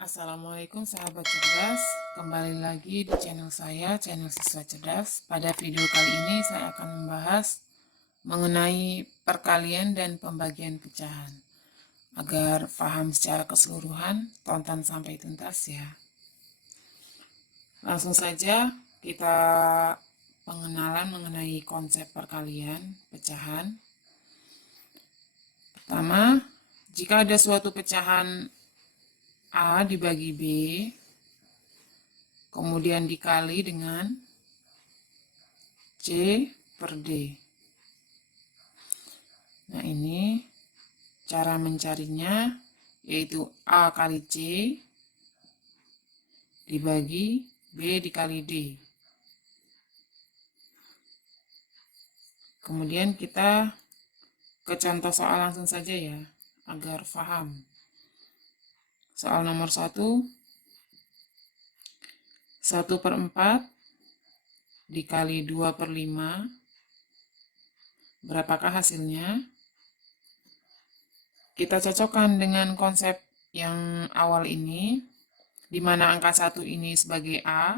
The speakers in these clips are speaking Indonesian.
Assalamualaikum sahabat cerdas, kembali lagi di channel saya, channel Siswa Cerdas. Pada video kali ini saya akan membahas mengenai perkalian dan pembagian pecahan. Agar paham secara keseluruhan, tonton sampai tuntas ya. Langsung saja kita pengenalan mengenai konsep perkalian pecahan. Pertama, jika ada suatu pecahan A dibagi B, kemudian dikali dengan C per D. Nah, ini cara mencarinya, yaitu A kali C dibagi B dikali D. Kemudian kita ke contoh soal langsung saja ya, agar paham. Soal nomor 1, 1/4 dikali 2/5, berapakah hasilnya? Kita cocokkan dengan konsep yang awal ini, di mana angka 1 ini sebagai A,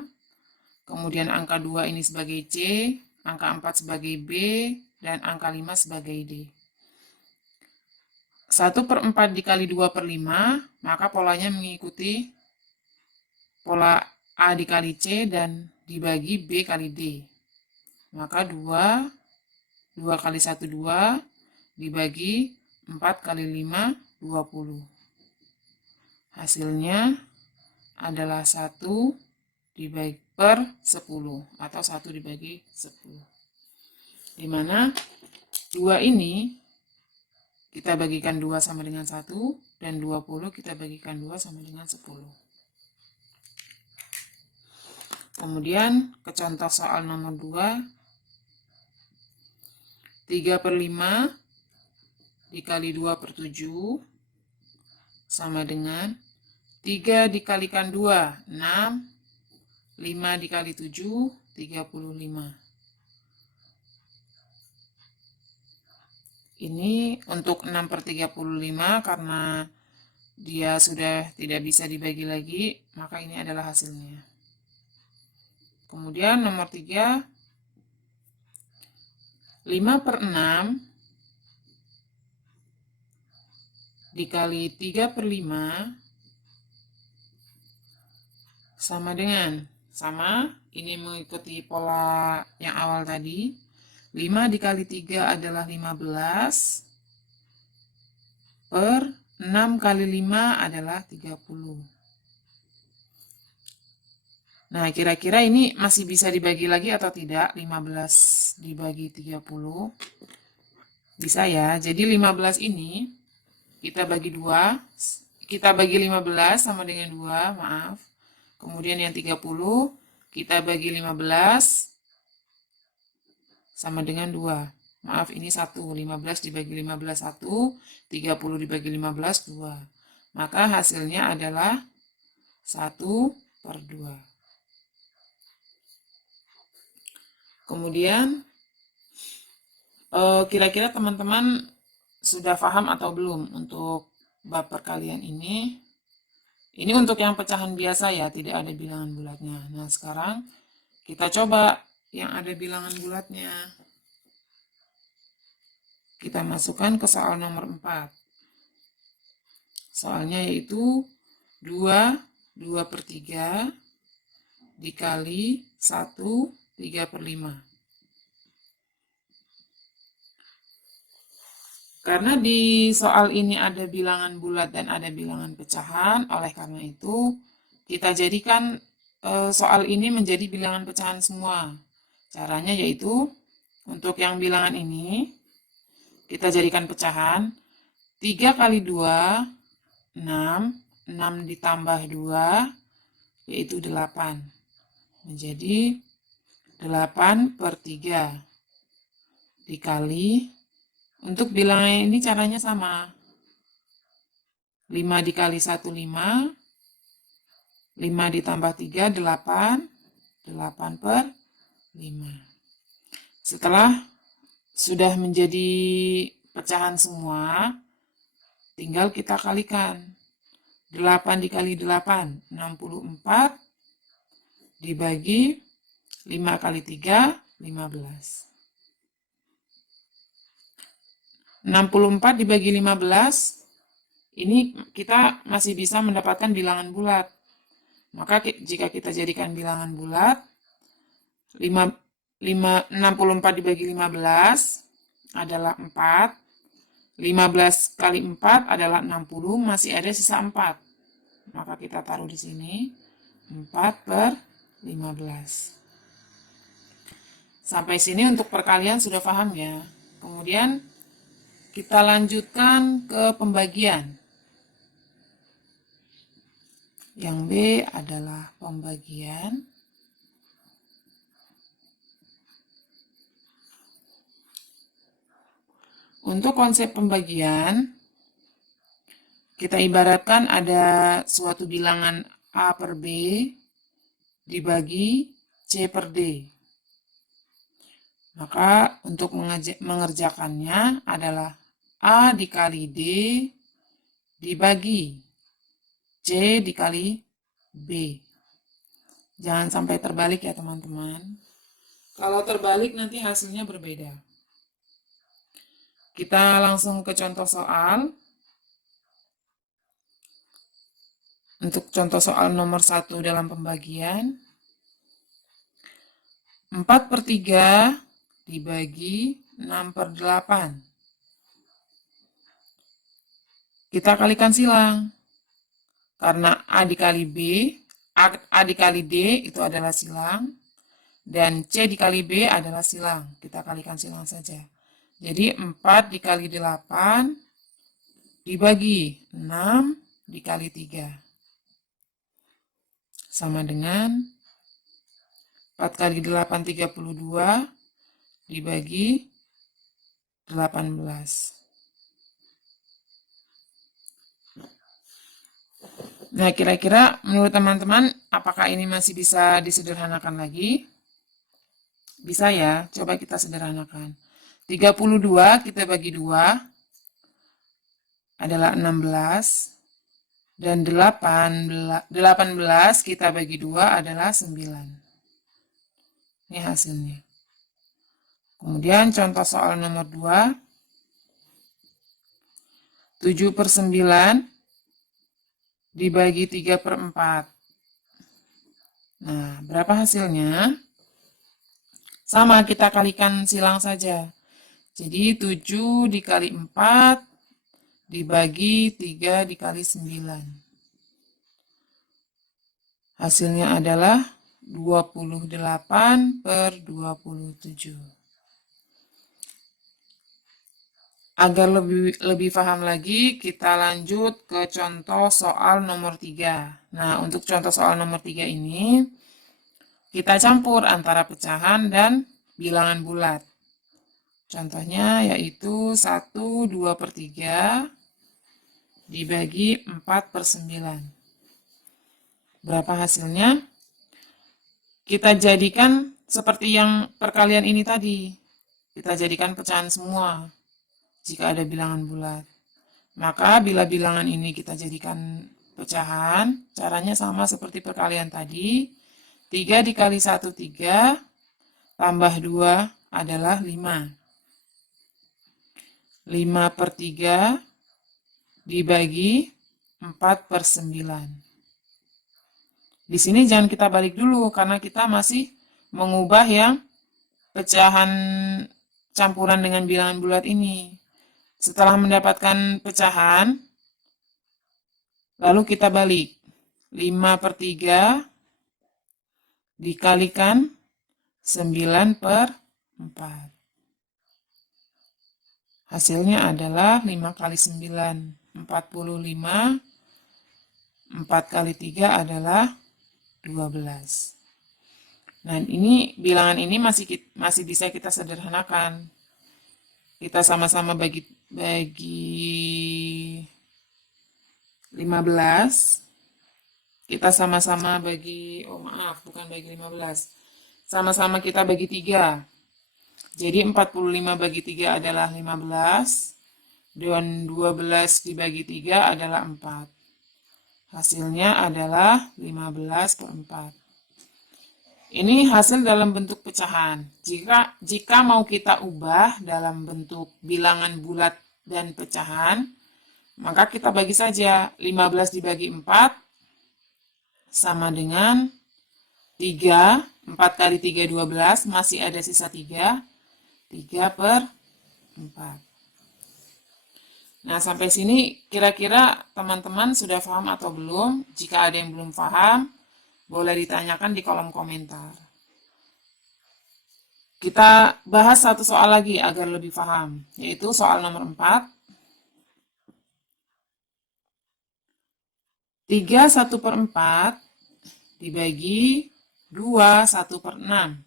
kemudian angka 2 ini sebagai C, angka 4 sebagai B, dan angka 5 sebagai D. 1/4 dikali 2/5, maka polanya mengikuti pola A dikali C dan dibagi B kali D. Maka 2 kali 1, 2, dibagi 4 kali 5, 20. Hasilnya adalah 1 dibagi per 10 atau 1 dibagi 10. Dimana 2 ini kita bagikan 2 sama dengan 1 dan 20 kita bagikan 2 sama dengan 10. Kemudian ke contoh soal nomor 2, 3/5 dikali 2/7 sama dengan 3 dikalikan 2, 6, 5 dikali 7, 35. Ini untuk 6/35 karena dia sudah tidak bisa dibagi lagi, maka ini adalah hasilnya. Kemudian nomor 3, 5/6 dikali 3/5 sama dengan, ini mengikuti pola yang awal tadi. 5 dikali 3 adalah 15, per 6 kali 5 adalah 30. Nah, kira-kira ini masih bisa dibagi lagi atau tidak? 15 dibagi 30. Bisa ya. Jadi 15 ini kita bagi 2. Kita bagi 15 sama dengan 2, maaf. Kemudian yang 30 kita bagi 15 sama dengan 2. Maaf, ini 1. 15 dibagi 15, 1. 30 dibagi 15, 2. Maka hasilnya adalah 1/2. Kemudian, kira-kira teman-teman sudah paham atau belum untuk bab perkalian ini? Ini untuk yang pecahan biasa ya, tidak ada bilangan bulatnya. Nah, sekarang kita coba yang ada bilangan bulatnya. Kita masukkan ke soal nomor 4. Soalnya yaitu 2/3 dikali 1 3/5. Karena di soal ini ada bilangan bulat dan ada bilangan pecahan, oleh karena itu kita jadikan soal ini menjadi bilangan pecahan semua. Caranya yaitu untuk yang bilangan ini kita jadikan pecahan. 3 kali 2, 6. 6 ditambah 2, yaitu 8. Menjadi 8/3 dikali, untuk bilangan ini caranya sama. 5 dikali 1, 5. 5 ditambah 3, 8. 8/5. Setelah sudah menjadi pecahan semua, tinggal kita kalikan. 8 dikali 8, 64, dibagi 5 kali 3, 15. 64 dibagi 15, ini kita masih bisa mendapatkan bilangan bulat. Maka jika kita jadikan bilangan bulat, 64 dibagi 15 adalah 4, 15 kali 4 adalah 60, masih ada sisa 4. Maka kita taruh di sini 4/15. Sampai sini untuk perkalian sudah paham ya. Kemudian kita lanjutkan ke pembagian. Yang B adalah pembagian. Untuk konsep pembagian, kita ibaratkan ada suatu bilangan A per B dibagi C per D. Maka untuk mengerjakannya adalah A dikali D dibagi C dikali B. Jangan sampai terbalik ya teman-teman. Kalau terbalik nanti hasilnya berbeda. Kita langsung ke contoh soal. Untuk contoh soal nomor 1 dalam pembagian. 4/3 dibagi 6/8. Kita kalikan silang. Karena A dikali B, A dikali D itu adalah silang. Dan C dikali B adalah silang. Kita kalikan silang saja. Jadi 4 dikali 8 dibagi 6 dikali 3. Sama dengan 4 kali 8, 32 dibagi 18. Nah, kira-kira menurut teman-teman, apakah ini masih bisa disederhanakan lagi? Bisa ya, coba kita sederhanakan. 32 kita bagi 2 adalah 16. Dan 18 kita bagi 2 adalah 9. Ini hasilnya. Kemudian contoh soal nomor 2. 7/9 dibagi 3/4. Nah, berapa hasilnya? Sama, kita kalikan silang saja. Jadi 7 dikali 4 dibagi 3 dikali 9. Hasilnya adalah 28/27. Agar lebih paham lagi, kita lanjut ke contoh soal nomor 3. Nah, untuk contoh soal nomor 3 ini, kita campur antara pecahan dan bilangan bulat. Contohnya yaitu 1 2/3 dibagi 4/9. Berapa hasilnya? Kita jadikan seperti yang perkalian ini tadi. Kita jadikan pecahan semua jika ada bilangan bulat. Maka bila bilangan ini kita jadikan pecahan, caranya sama seperti perkalian tadi. 3 dikali 1, 3, tambah 2 adalah 5. 5/3 dibagi 4/9. Di sini jangan kita balik dulu, karena kita masih mengubah yang pecahan campuran dengan bilangan bulat ini. Setelah mendapatkan pecahan, lalu kita balik. 5/3 dikalikan 9/4. Hasilnya adalah 5 kali 9, 45. 4 kali 3 adalah 12. Nah, ini bilangan ini masih bisa kita sederhanakan. Kita sama-sama bagi 15. Kita sama-sama bagi, bukan bagi 15. Sama-sama kita bagi 3. Jadi 45 bagi 3 adalah 15. Dan 12 dibagi 3 adalah 4. Hasilnya adalah 15/4. Ini hasil dalam bentuk pecahan. Jika mau kita ubah dalam bentuk bilangan bulat dan pecahan, maka kita bagi saja 15 dibagi 4 sama dengan 3. 4 kali 3, 12, masih ada sisa 3. 3/4. Nah, sampai sini kira-kira teman-teman sudah paham atau belum? Jika ada yang belum paham, boleh ditanyakan di kolom komentar. Kita bahas satu soal lagi agar lebih paham, yaitu soal nomor 4. 3 1/4 dibagi 2 1/6.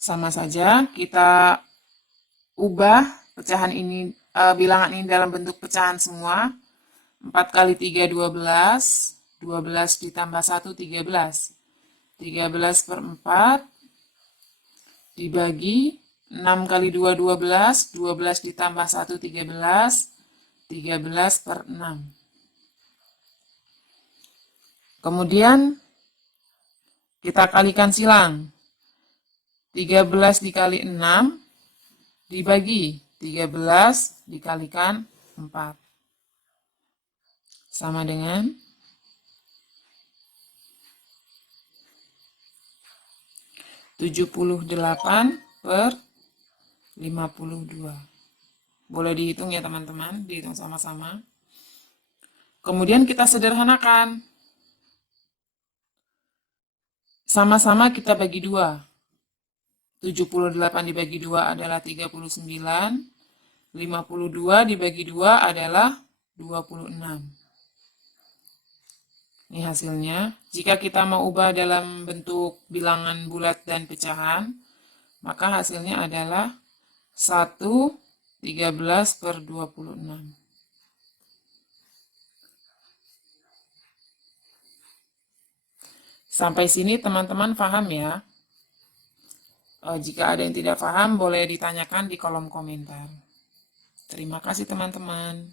Sama saja, kita ubah pecahan ini, bilangan ini dalam bentuk pecahan semua. 4 kali 3, 12. 12 ditambah 1, 13. 13/4 dibagi 6 kali 2, 12. 12 ditambah 1, 13. 13/6. Kemudian kita kalikan silang. 13 dikali 6 dibagi 13 dikalikan 4. Sama dengan 78/52. Boleh dihitung ya teman-teman, dihitung sama-sama. Kemudian kita sederhanakan. Sama-sama kita bagi 2. 78 dibagi 2 adalah 39. 52 dibagi 2 adalah 26. Ini hasilnya. Jika kita mau ubah dalam bentuk bilangan bulat dan pecahan, maka hasilnya adalah 1 13/26. Sampai sini teman-teman paham ya? Jika ada yang tidak paham, boleh ditanyakan di kolom komentar. Terima kasih teman-teman.